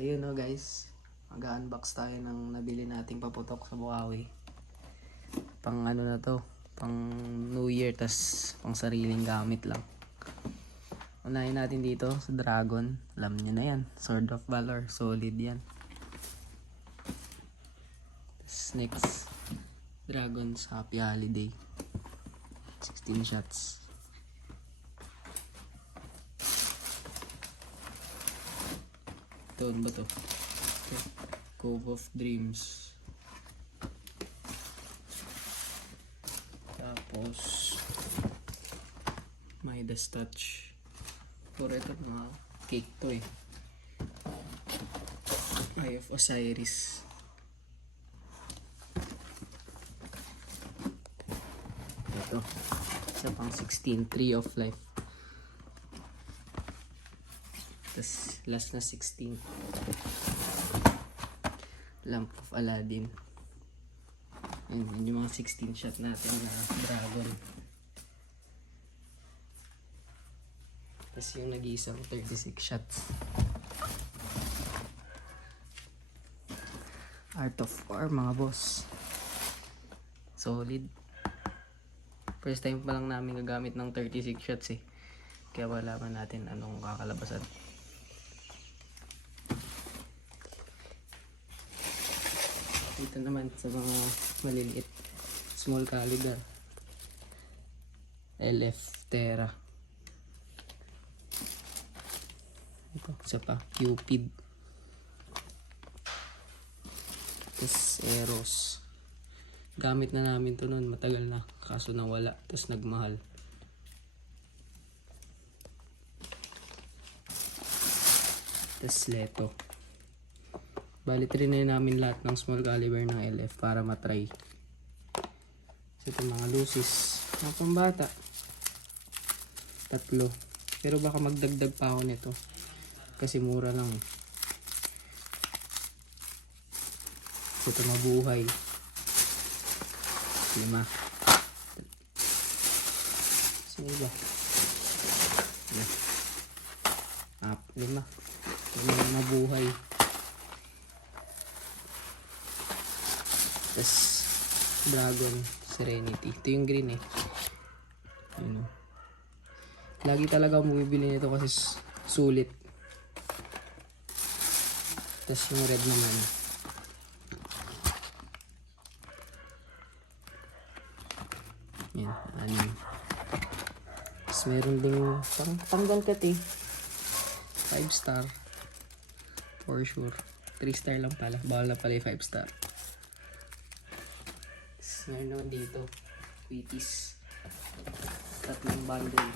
So yun no guys, mag-unbox tayo ng nabili nating paputok sa Bukawi. Pang ano na to, pang New Year, tas pang sariling gamit lang. Unahin natin dito sa Dragon, alam nyo na yan, Sword of Valor, solid yan. Tas next, Dragon's Happy Holiday, 16 shots. Ito, ano ba to? Cove of Dreams. Tapos Midas Touch. Puro ito mga cake to eh. Eye of Osiris. Ito. Isa pang 16. Tree of Life. Tapos last na 16. Lamp of Aladdin. Yun yung mga 16 shot natin na Dragon. Tapos yung nag-iisang 36 shots. Art of War mga boss. Solid. First time pa lang namin gagamit ng 36 shots eh. Kaya wala man natin anong kakalabasan. Dito naman sa mga maliliit, small caliber, LF Terra. Ito, isa pa, Cupid. Tapos Eros. Gamit na namin to noon, matagal na, kaso nawala, tapos nagmahal. Tapos Leto. Balit rin na namin lahat ng small caliber ng LF para matry. So ito mga lucis, mga pambata. 3. Pero baka magdagdag pa ako nito. Kasi mura lang. So ito mabuhay. 5. Saan iba? 5. 5 mabuhay. Tapos Dragon Serenity. Ito yung green eh. Ano. Lagi talaga bumibili nito kasi sulit. Tapos yung red naman. Yan. Ano. Tapos meron ding tanggal kat eh. 5 star. For sure. 3 star lang pala. Bawal na pala yung 5 star. Meron dito, Wheaties. 3 bundle.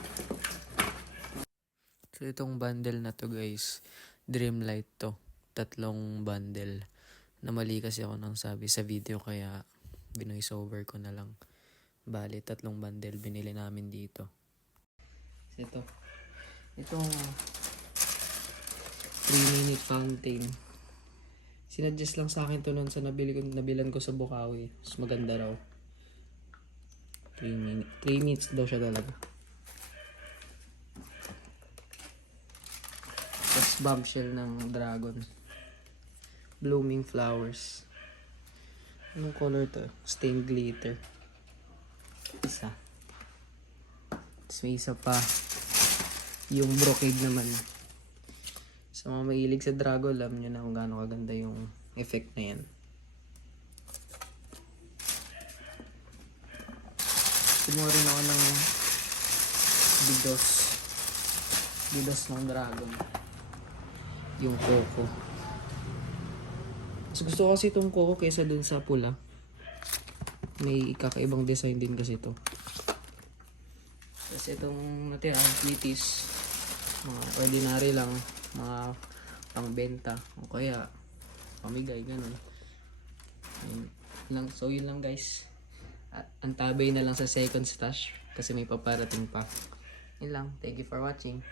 So itong bundle na to guys, Dreamlight to. 3 bundle. Namali kasi ako nang sabi sa video kaya binoise over ko na lang. Bali 3 bundle binili namin dito. So itong 3-minute fountain. Sinadjust lang sa akin to noon sa nabilan ko sa Bukawi. Mas maganda raw. 3 minutes daw siya talaga. Tapos bombshell ng Dragon. Blooming flowers. Anong color to? Stained glitter. Isa. Tapos may isa pa. Yung brocade naman. Sa mga mahilig sa Dragon, alam nyo na kung gaano kaganda yung effect na yan. Kumuha rin ako ng bidos ng Dragon. Yung Coco. Mas gusto ko kasi itong Coco kaysa dun sa pula. May kakaibang design din kasi ito. Tapos itong natira, Wheaties. Mga ordinary lang. Mga pangbenta o kaya pamigay, ganun. So yun lang guys. Antabay na lang sa second stash kasi may paparating pa. Yun lang. Thank you for watching.